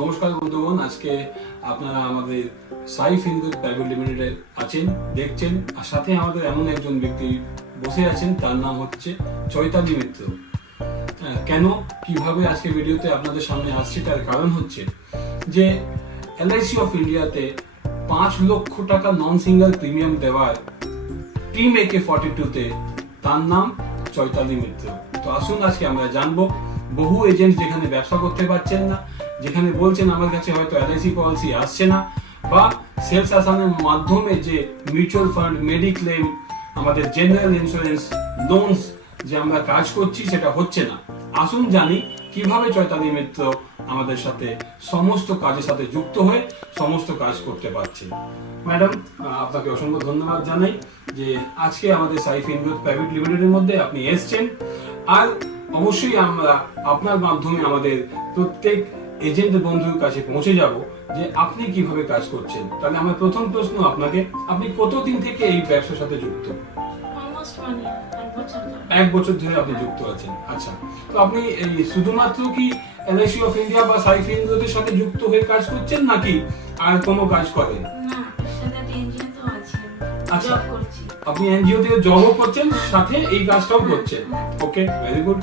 নমস্কার বন্ধুগণ, আজকে আপনারা আমাদের সাই ফিনগুড প্রাইভেট লিমিটেডে আছেন, দেখছেন। আর সাথে আমাদের এমন একজন ব্যক্তি বসে আছেন, তার নাম হচ্ছে চৈতালি মিত্র। কেন কিভাবে আজকে ভিডিওতে আপনাদের সামনে আসছে তার কারণ হচ্ছে যে LIC অফ ইন্ডিয়াতে 5 লক্ষ টাকা নন সিঙ্গেল প্রিমিয়াম দেওয়ার টিম AK42-তে তার নাম চৈতালি মিত্র। তো আসুন আজকে আমরা জানবো বহু এজেন্ট যেখানে ব্যবসা করতে পারছেন না, যেখানে বলছেন আমার কাছে হয়তো LIC পলিসি আসছে না, বা সেলস আসানের মাধ্যমে যে মিউচুয়াল ফান্ড, মেডিক্লেম, আমাদের জেনারেল ইন্স্যুরেন্স, লোনস যে আমরা কাজ করছি সেটা হচ্ছে না। আসুন জানি কিভাবে চৈতালি মিত্র আমাদের সাথে সমস্ত কাজের সাথে যুক্ত হয়ে সমস্ত কাজ করতে পারছেন। ম্যাডাম, আপনাকে অসংখ্য ধন্যবাদ জানাই যে আজকে আমাদের সাই ফিনগুড প্রাইভেট লিমিটেডের মধ্যে আপনি এসছেন। আর অবশ্যই আমরা আপনার মাধ্যমে আমাদের প্রত্যেক এজেন্ট বন্ধুর কাছে পৌঁছে যাব যে আপনি কিভাবে কাজ করছেন। তাহলে আমার প্রথম প্রশ্ন আপনাকে, আপনি কতদিন থেকে এই ব্যবসার সাথে যুক্ত? এক বছর ধরে আপনি যুক্ত আছেন। আচ্ছা, তো আপনি এই শুধুমাত্র কি LIC অফ ইন্ডিয়া বা সাই ফিনগুডের সাথে যুক্ত হয়ে কাজ করছেন নাকি আর কোনো কাজ করেন? আচ্ছা, আপনি এনজিও থেকে জবও করছেন, সাথে এই কাজটাও করছেন। ওকে, ভেরি গুড।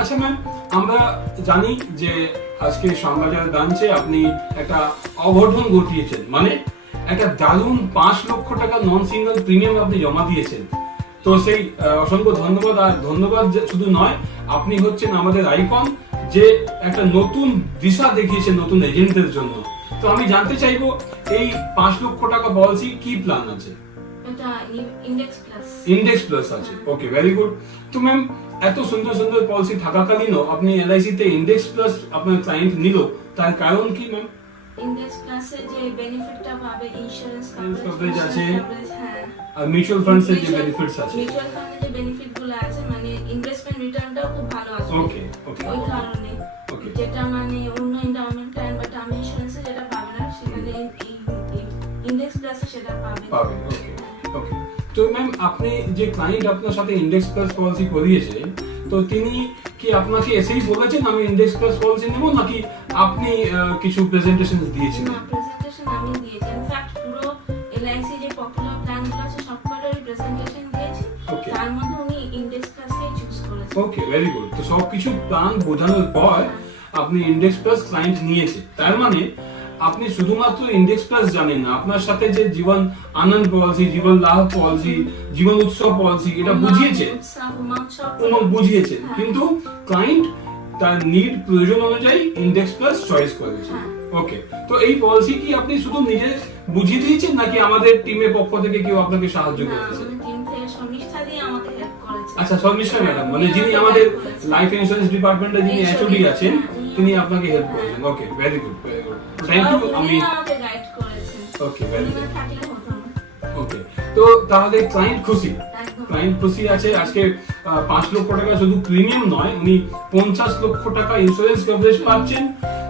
আচ্ছা ম্যাম, আমরা জানি যে আজকে শ্যামবাজার ব্রাঞ্চে আপনি একটা অঘটন ঘটিয়েছেন, মানে একটা দারুণ 5 লক্ষ টাকা নন সিঙ্গেল প্রিমিয়াম আপনি জমা দিয়েছেন। তো সেই অসংখ্য ধন্যবাদ। আর ধন্যবাদ শুধু নয়, আপনি হচ্ছেন আমাদের আইকন, যে একটা নতুন দিশা দেখিয়েছেন নতুন এজেন্টদের জন্য। তো আমি জানতে চাইবো এই 5 লক্ষ টাকা পলিসি কি প্ল্যান আছে? ইন্ডেক্স প্লাস আছে। ওকে, ভেরি গুড। তো ম্যাম, এত সুন্দর সুন্দর পলিসি থাকাকালীনও আপনি LIC তে ইন্ডেক্স প্লাস আপনার ক্লায়েন্ট নিল, তার কারণ কি ম্যাম? ইন্ডেক্স প্লাসে যে বেনিফিটটা পাবে, ইন্স্যুরেন্স কভারেজ আছে, আর মিউচুয়াল ফান্ডস এর যে বেনিফিটস আছে, মিউচুয়াল ফান্ডে যে বেনিফিটগুলো আছে, মানে ইনভেস্টমেন্ট রিটার্নটাও খুব ভালো আছে। ওকে ওকে, ওই কারণে যেটা মানে অন্য এন্ডাউমেন্ট প্ল্যান বা টার্ম ইন্স্যুরেন্সে যেটা পাবে না, সেখানে ইন্ডেক্স প্লাসে সেটা পাবে। ওকে ওকে। তো ম্যাম, আপনি যে ক্লায়েন্ট আপনার সাথে ইন্ডেক্স প্লাস পলিসি করিয়েছে, তো তিনি কি আপনাকে এসেই বলেছেন আমি ইন্ডেক্স প্লাস পলিসি নেব, নাকি আপনি কিছু প্রেজেন্টেশন দিয়েছেন? না, প্রেজেন্টেশন আমি দিয়েছি। ইনফ্যাক্ট পুরো LIC যে পপুলার প্ল্যানগুলো আছে সবকটারই প্রেজেন্টেশন দিয়েছি। তার মধ্যে উনি ইন্ডেক্স প্লাসটাই চুজ করেছেন। Okay, very good. তো সবকিছু প্ল্যান বোঝানোর পর আপনি ইন্ডেক্স প্লাস ক্লায়েন্ট নিয়েছে, তার মানে আপনি শুধুমাত্র ইন্ডেক্স প্লাস জানেন না, আপনার সাথে যে জীবন আনন্দ পলিসি, জীবন লাভ পলিসি, জীবন উৎসব পলিসি, এটা বুঝিয়েছে, বুঝিয়েছে, কিন্তু ক্লায়েন্ট তার নিড, প্রয়োজন অনুযায়ী ইন্ডেক্স প্লাস চয়েস করেছে। ওকে, তো এই পলিসি কি আপনি শুধু নিজে বুঝিয়ে দিয়েছেন, নাকি আমাদের টিমের পক্ষ থেকে কেউ আপনাকে সাহায্য করেছে? আচ্ছা, শর্মিষ্ঠা ম্যাডাম, মানে যিনি আমাদের লাইফ ইন্স্যুরেন্স ডিপার্টমেন্টে যিনি HOD আছেন, তিনি আপনাকে হেল্প করেছেন। Okay, very good, very good, thank you. আমি ওকে, ভেরি গুড। ওকে, তো তাহলে ক্লায়েন্ট খুশি, ক্লায়েন্ট খুশি আছে। আজকে 5 লক্ষ টাকা শুধু প্রিমিয়াম নয়, উনি 50 লক্ষ টাকা ইন্স্যুরেন্স কভারেজ পাচ্ছেন,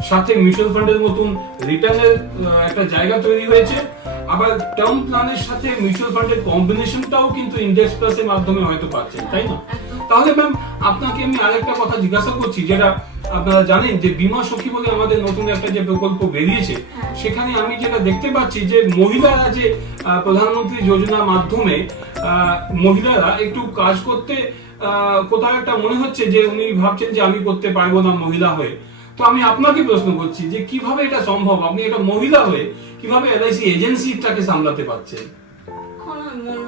সাথে মিউচুয়াল ফান্ডের মতন রিটার্নের একটা জায়গা তৈরি হয়েছে। আবার টার্ম প্ল্যানের সাথে মিউচুয়াল ফান্ডের কম্বিনেশনটাও কিন্তু ইন্ডেক্স প্লাসের মাধ্যমে হয়তো পাচ্ছেন, তাই না? তাহলে ম্যাম, আপনাকে আমি আরেকটা কথা জিজ্ঞাসা করছি, যেটা আপনারা জানেন যে বীমা সখী বলে আমাদের নতুন একটা যে প্রকল্প বেরিয়েছে, সেখানে আমি যেটা দেখতে পাচ্ছি যে মহিলারা যে প্রধানমন্ত্রী যোজনার মাধ্যমে মহিলারা একটু কাজ করতে কোথাও একটা মনে হচ্ছে যে উনি ভাবছেন যে আমি করতে পারবো না মহিলা হয়ে। তো আমি আপনাকে প্রশ্ন করছি যে কিভাবে এটা সম্ভব, আপনি এটা মহিলা হয়ে কিভাবে LIC এজেন্সিটাকে সামলাতে পারছেন?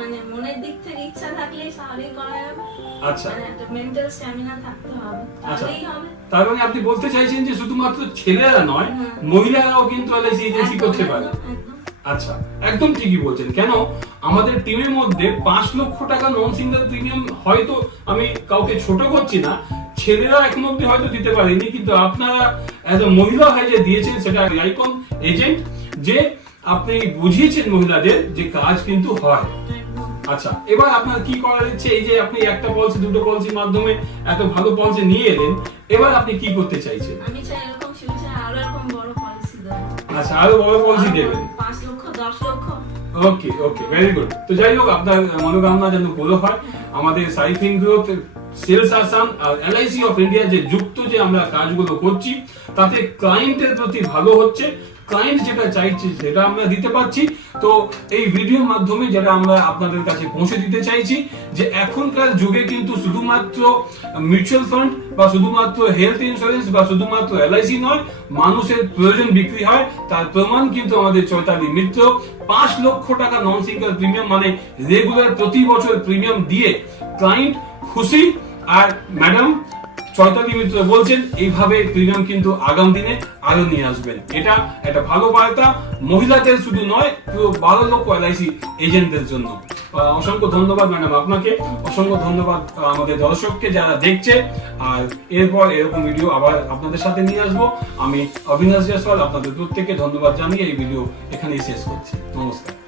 মানে মনের দিক থেকে ইচ্ছা থাকলেই সবই করা যাবে। আচ্ছা, মানে একটা মেন্টাল স্ট্যামিনা থাকতে হবে, তাহলেই হবে। তার মানে আপনি বলতে চাইছেন যে শুধুমাত্র ছেলেরা নয়, মহিলারাও কিন্তু LIC এজেন্সি করতে পারে? আচ্ছা, একদম ঠিকই বলছেন। কেন আমাদের টিমের মধ্যে 5 লক্ষ টাকা নন সিঙ্গেল প্রিমিয়াম, হয়তো আমি কাউকে ছোট করছি না, ছেলেরা এখন অব্দি হয়তো দিতে পারেনি, কিন্তু আপনারা এজ এ মহিলা হয়ে যে দিয়েছেন, সেটা আইকন এজেন্ট, যে আপনি বুঝিয়েছেন মহিলাদের যে কাজ কিন্তু হয়। আচ্ছা, এবার আপনার কি করার ইচ্ছে? এই যে আপনি একটা পলিসি, দুটো পলিসির মাধ্যমে এত ভালো পলিসি নিয়ে এলেন, এবার আপনি কি করতে চাইছেন? আমি চাই এরকম ফিউচারে আরো এরকম বড় পলিসি দেব। আচ্ছা, আরো বড় পলিসি দেবেন? 5 লক্ষ, 10 লক্ষ। ওকে ওকে, ভেরি গুড। তো যাই হোক, আপনার মনোকামনা যেন পুরো হয়। আমাদের সাই ফিনগুড সেলস আসাম আর এলআইসি অফ ইন্ডিয়া যে যুক্ত যে আমরা কাজগুলো করছি তাতে ক্লায়েন্টের প্রতি ভালো হচ্ছে, ক্লায়েন্ট যেটা চাইছে সেটা আমরা দিতে পারছি। তো এই ভিডিওর মাধ্যমে যেটা আমরা আপনাদের কাছে পৌঁছে দিতে চাইছি যে এখনকার যুগে কিন্তু শুধুমাত্র মিউচুয়াল ফান্ড বা শুধুমাত্র হেলথ ইন্স্যুরেন্স বা শুধুমাত্র এলআইসি নয়, মানুষের প্রয়োজন বিক্রি হয়। তার প্রমাণ কিন্তু আমাদের চৈতালি মিত্র 5 লক্ষ টাকা নন সিঙ্গেল প্রিমিয়াম মানে রেগুলার প্রতি বছর প্রিমিয়াম দিয়ে ক্লায়েন্ট খুশি। আর ম্যাডাম চৈতালি মিত্র বলছেন এইভাবে প্রিমিয়াম কিন্তু আগামী দিনে আরো নিয়ে আসবেন। এটা একটা ভালো বার্তা মহিলাদের শুধু নয়, পুরো 12 লক্ষ এলআইসি এজেন্টদের জন্য। অসংখ্য ধন্যবাদ ম্যাডাম আপনাকে, অসংখ্য ধন্যবাদ আমাদের দর্শককে যারা দেখছে। আর এরপর এরকম ভিডিও আবার আপনাদের সাথে নিয়ে আসবো। আমি অবিনাশ জয়সওয়াল আপনাদের প্রত্যেককে ধন্যবাদ জানিয়ে এই ভিডিও এখানেই শেষ করছি। নমস্কার।